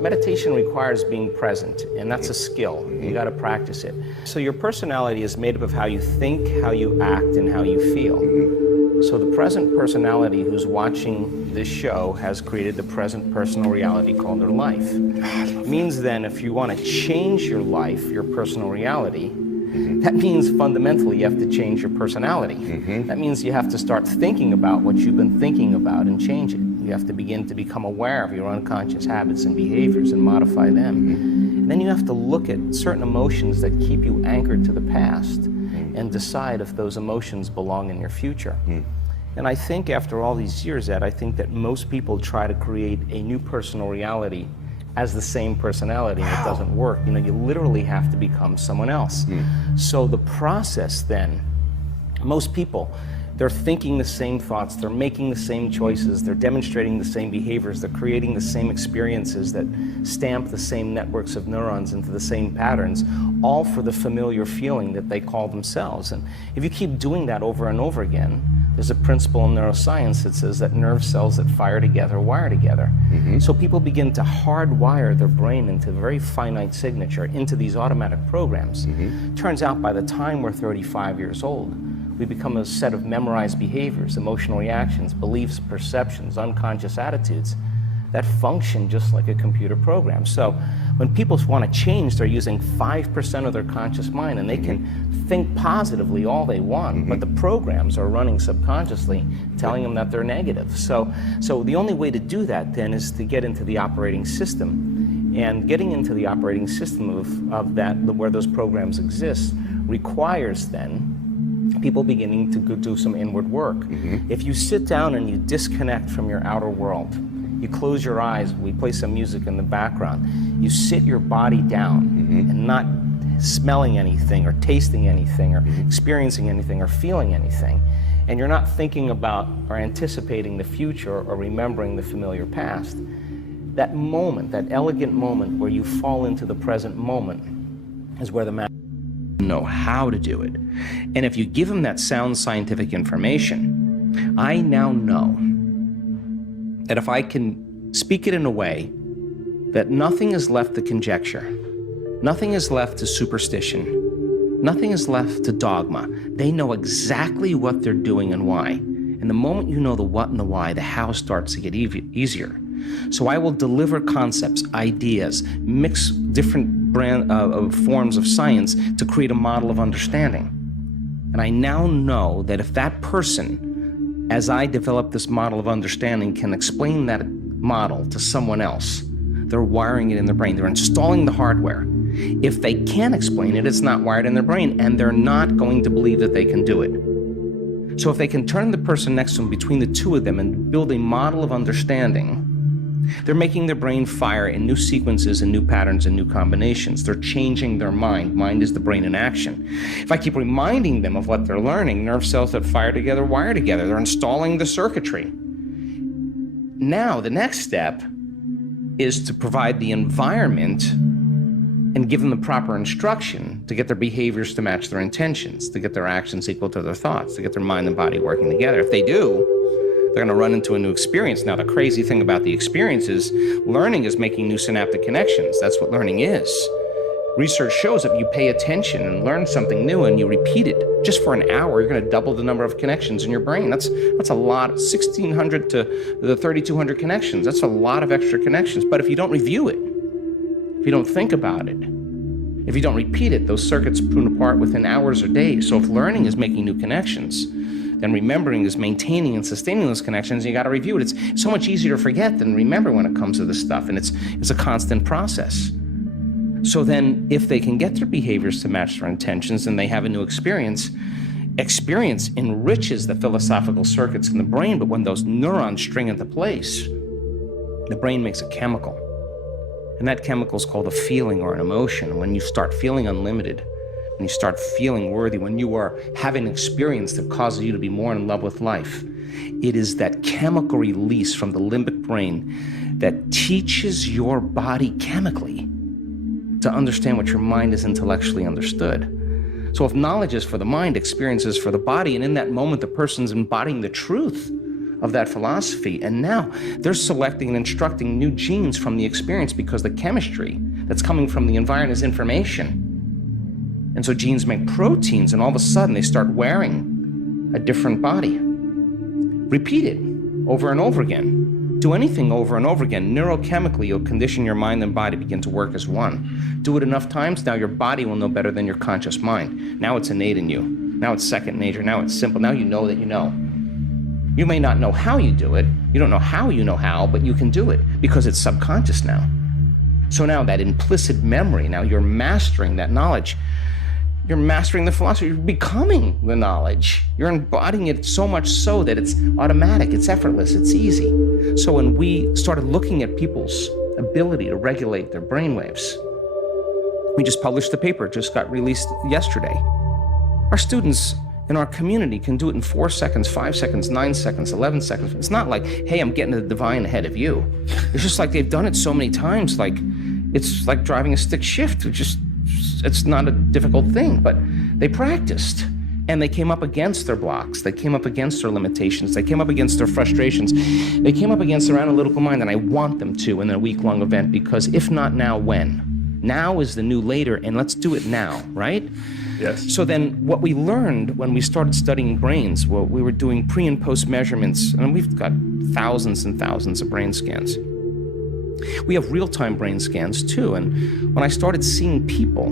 Meditation requires being present, and that's a skill. You got to practice it. So your personality is made up of how you think, how you act, and how you feel. So the present personality who's watching this show has created the present personal reality called their life. It means then if you want to change your life, your personal reality, that means fundamentally you have to change your personality. That means you have to start thinking about what you've been thinking about and change it. You have to begin to become aware of your unconscious habits and behaviors and modify them. And then you have to look at certain emotions that keep you anchored to the past and decide if those emotions belong in your future. And I think after all these years, Ed, I think that most people try to create a new personal reality as the same personality, and it doesn't work. You know, you literally have to become someone else. So the process then, most people, they're thinking the same thoughts, they're making the same choices, they're demonstrating the same behaviors, they're creating the same experiences that stamp the same networks of neurons into the same patterns, all for the familiar feeling that they call themselves. And if you keep doing that over and over again, there's a principle in neuroscience that says that nerve cells that fire together wire together. So people begin to hardwire their brain into a very finite signature, into these automatic programs. Turns out by the time we're 35 years old, we become a set of memorized behaviors, emotional reactions, beliefs, perceptions, unconscious attitudes that function just like a computer program. So when people want to change, they're using 5% of their conscious mind, and they can think positively all they want, but the programs are running subconsciously telling them that they're negative. So the only way to do that then is to get into the operating system. And getting into the operating system of that, where those programs exist, requires then people beginning to do some inward work. If you sit down and you disconnect from your outer world, you close your eyes, we play some music in the background, you sit your body down and not smelling anything or tasting anything or experiencing anything or feeling anything, and you're not thinking about or anticipating the future or remembering the familiar past, that moment, that elegant moment where you fall into the present moment is where the master know how to do it. And if you give them that sound scientific information, I now know that if I can speak it in a way that nothing is left to conjecture, nothing is left to superstition, nothing is left to dogma. They know exactly what they're doing and why. And the moment you know the what and the why, the how starts to get easier. So I will deliver concepts, ideas, mix different forms of science to create a model of understanding. And I now know that if that person, as I develop this model of understanding, can explain that model to someone else, they're wiring it in their brain. They're installing the hardware. If they can't explain it, it's not wired in their brain, and they're not going to believe that they can do it. So if they can turn the person next to them, between the two of them, and build a model of understanding, they're making their brain fire in new sequences and new patterns and new combinations. They're changing their mind. Mind is the brain in action. If I keep reminding them of what they're learning, nerve cells that fire together wire together. They're installing the circuitry. Now, the next step is to provide the environment and give them the proper instruction to get their behaviors to match their intentions, to get their actions equal to their thoughts, to get their mind and body working together. If they do, they're going to run into a new experience. Now, the crazy thing about the experience is learning is making new synaptic connections. That's what learning is. Research shows that you pay attention and learn something new and you repeat it just for an hour, you're going to double the number of connections in your brain. That's a lot, 1,600 to the 3,200 connections. That's a lot of extra connections. But if you don't review it, if you don't think about it, if you don't repeat it, those circuits prune apart within hours or days. So if learning is making new connections, then remembering is maintaining and sustaining those connections, and you got to review it. It's so much easier to forget than remember when it comes to this stuff, and it's a constant process. So then, if they can get their behaviors to match their intentions and they have a new experience, experience enriches the philosophical circuits in the brain, but when those neurons string into place, the brain makes a chemical. And that chemical is called a feeling or an emotion. When you start feeling unlimited, when you start feeling worthy, when you are having an experience that causes you to be more in love with life, it is that chemical release from the limbic brain that teaches your body chemically to understand what your mind has intellectually understood. So if knowledge is for the mind, experience is for the body, and in that moment the person's embodying the truth of that philosophy. And now they're selecting and instructing new genes from the experience because the chemistry that's coming from the environment is information. And so genes make proteins, and all of a sudden they start wearing a different body. Repeat it over and over again. Do anything over and over again. Neurochemically, you'll condition your mind and body begin to work as one. Do it enough times, now your body will know better than your conscious mind. Now it's innate in you. Now it's second nature. Now it's simple. Now you know that you know. You may not know how you do it. You don't know how, but you can do it because it's subconscious now. So now that implicit memory, now you're mastering that knowledge. You're mastering the philosophy. You're becoming the knowledge. You're embodying it so much so that it's automatic, it's effortless, it's easy. So when we started looking at people's ability to regulate their brainwaves, we just published the paper, it just got released yesterday. Our students in our community can do it in 4 seconds, 5 seconds, 9 seconds, 11 seconds. It's not like, hey, I'm getting to the divine ahead of you. It's just like they've done it so many times, like it's like driving a stick shift. It's not a difficult thing, but they practiced and they came up against their blocks. They came up against their limitations. They came up against their frustrations. They came up against their analytical mind, and I want them to in a week-long event, because if not now, when? Now is the new later, and let's do it now, right? Yes. So then what we learned when we started studying brains, well, we were doing pre and post measurements, and we've got thousands and thousands of brain scans. We have real-time brain scans too, and when I started seeing people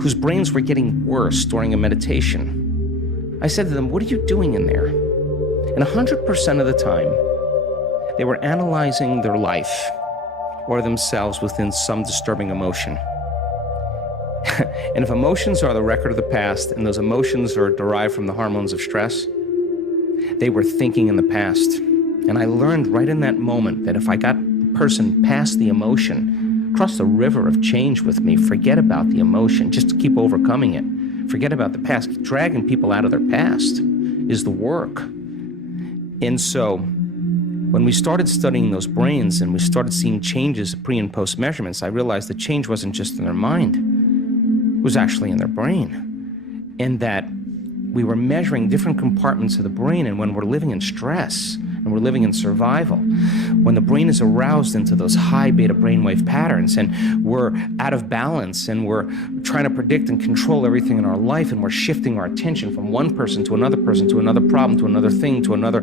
whose brains were getting worse during a meditation, I said to them, what are you doing in there? And 100% of the time, they were analyzing their life or themselves within some disturbing emotion. And if emotions are the record of the past, and those emotions are derived from the hormones of stress, they were thinking in the past. And I learned right in that moment that if I got a person past the emotion, cross the river of change with me, forget about the emotion, just keep overcoming it. Forget about the past. Dragging people out of their past is the work. And so when we started studying those brains and we started seeing changes, pre and post measurements, I realized the change wasn't just in their mind. It was actually in their brain. And that we were measuring different compartments of the brain, and when we're living in stress and we're living in survival, when the brain is aroused into those high beta brainwave patterns and we're out of balance and we're trying to predict and control everything in our life, and we're shifting our attention from one person to another problem, to another thing, to another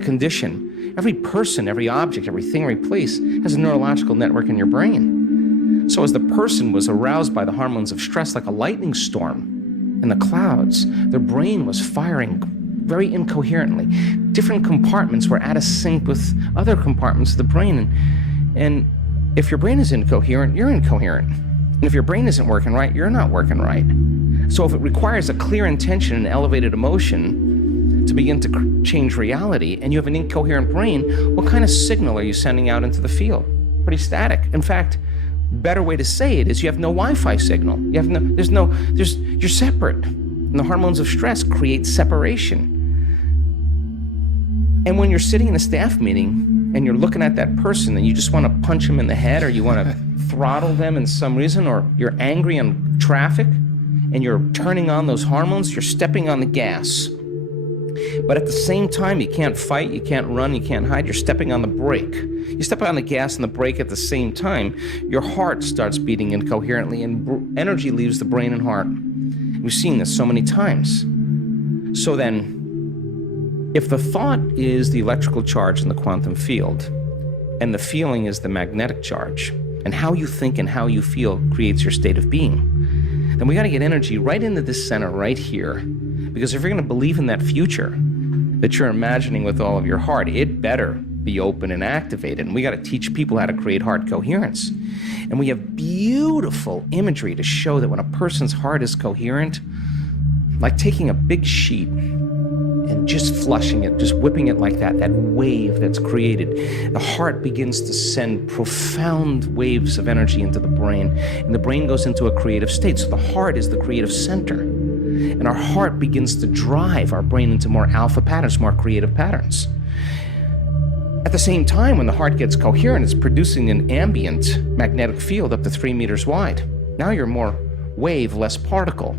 condition. Every person, every object, everything, every place has a neurological network in your brain. So as the person was aroused by the hormones of stress like a lightning storm in the clouds, their brain was firing very incoherently. Different compartments were out of sync with other compartments of the brain. And if your brain is incoherent, you're incoherent. And if your brain isn't working right, you're not working right. So if it requires a clear intention and elevated emotion to begin to change reality, and you have an incoherent brain, what kind of signal are you sending out into the field? Pretty static. In fact, better way to say it is you have no Wi-Fi signal. You have you're separate. And the hormones of stress create separation. And when you're sitting in a staff meeting and you're looking at that person and you just want to punch them in the head, or you want to throttle them in some reason, or you're angry on traffic and you're turning on those hormones, you're stepping on the gas. But at the same time, you can't fight, you can't run, you can't hide, you're stepping on the brake. You step on the gas and the brake at the same time, your heart starts beating incoherently and energy leaves the brain and heart. We've seen this so many times. So then, if the thought is the electrical charge in the quantum field, and the feeling is the magnetic charge, and how you think and how you feel creates your state of being, then we got to get energy right into this center right here. Because if you're going to believe in that future that you're imagining with all of your heart, it better be open and activated. And we got to teach people how to create heart coherence. And we have beautiful imagery to show that when a person's heart is coherent, like taking a big sheet and just flushing it, just whipping it like that wave that's created, the heart begins to send profound waves of energy into the brain, and the brain goes into a creative state. So the heart is the creative center, and our heart begins to drive our brain into more alpha patterns, more creative patterns. At the same time, when the heart gets coherent, it's producing an ambient magnetic field up to 3 meters wide. Now you're more wave, less particle.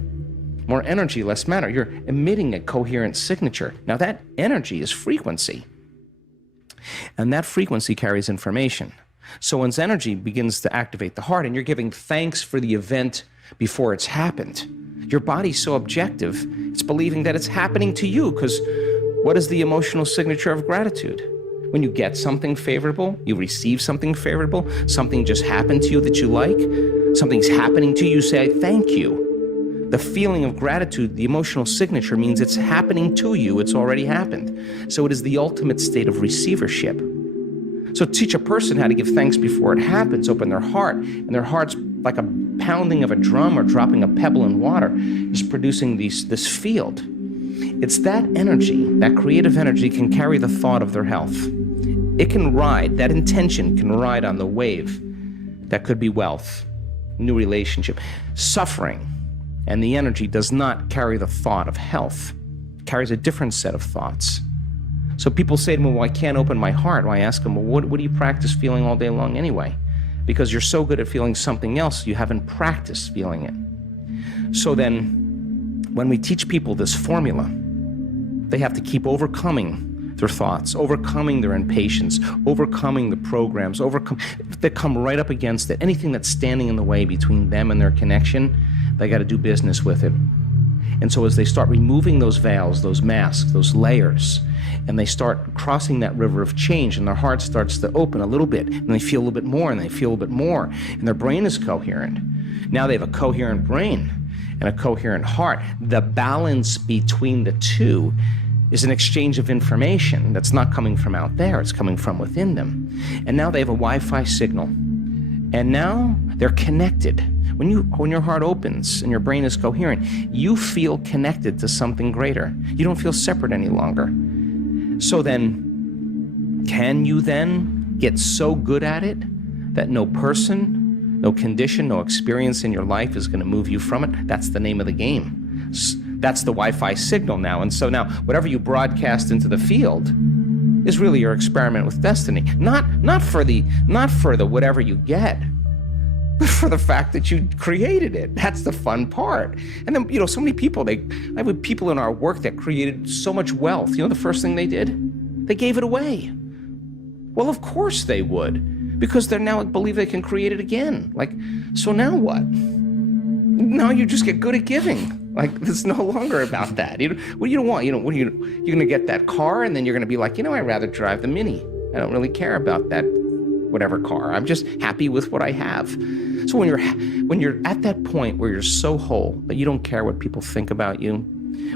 More energy, less matter. You're emitting a coherent signature. Now that energy is frequency. And that frequency carries information. So when energy begins to activate the heart and you're giving thanks for the event before it's happened, your body's so objective, it's believing that it's happening to you, because what is the emotional signature of gratitude? When you get something favorable, you receive something favorable, something just happened to you that you like, something's happening to you, you say, thank you. The feeling of gratitude, the emotional signature, means it's happening to you, it's already happened. So it is the ultimate state of receivership. So teach a person how to give thanks before it happens, open their heart, and their heart's like a pounding of a drum or dropping a pebble in water, is producing this field. It's that energy, that creative energy, can carry the thought of their health. It can ride, that intention can ride on the wave. That could be wealth, new relationship, suffering. And the energy does not carry the thought of health. It carries a different set of thoughts. So people say to me, well, I can't open my heart. Well, I ask them, well, what do you practice feeling all day long anyway? Because you're so good at feeling something else, you haven't practiced feeling it. So then, when we teach people this formula, they have to keep overcoming their thoughts, overcoming their impatience, overcoming the programs, they come right up against it. Anything that's standing in the way between them and their connection, they got to do business with it. And so as they start removing those veils, those masks, those layers, and they start crossing that river of change, and their heart starts to open a little bit, and they feel a little bit more, and they feel a little bit more, and their brain is coherent. Now they have a coherent brain and a coherent heart. The balance between the two is an exchange of information that's not coming from out there, it's coming from within them. And now they have a Wi-Fi signal. And now they're connected. When your heart opens and your brain is coherent, you feel connected to something greater. You don't feel separate any longer. So then, can you then get so good at it that no person, no condition, no experience in your life is going to move you from it? That's the name of the game. That's the Wi-Fi signal now. And so now, whatever you broadcast into the field is really your experiment with destiny. Not for the whatever you get, but for the fact that you created it. That's the fun part. And then, so many people, I have people in our work that created so much wealth. The first thing they did? They gave it away. Well, of course they would, because they now believe they can create it again. So now what? Now you just get good at giving. It's no longer about that. What do you want? You're going to get that car, and then you're going to be like, I'd rather drive the Mini. I don't really care about that whatever car. I'm just happy with what I have. So when you're at that point where you're so whole that you don't care what people think about you,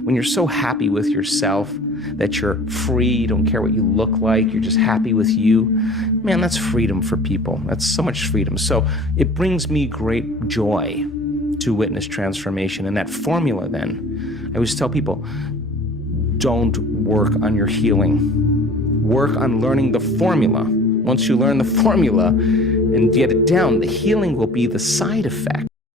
when you're so happy with yourself that you're free, you don't care what you look like, you're just happy with you, man, that's freedom for people. That's so much freedom. So it brings me great joy to witness transformation. And that formula then, I always tell people, don't work on your healing. Work on learning the formula. Once you learn the formula and get it down, the healing will be the side effect.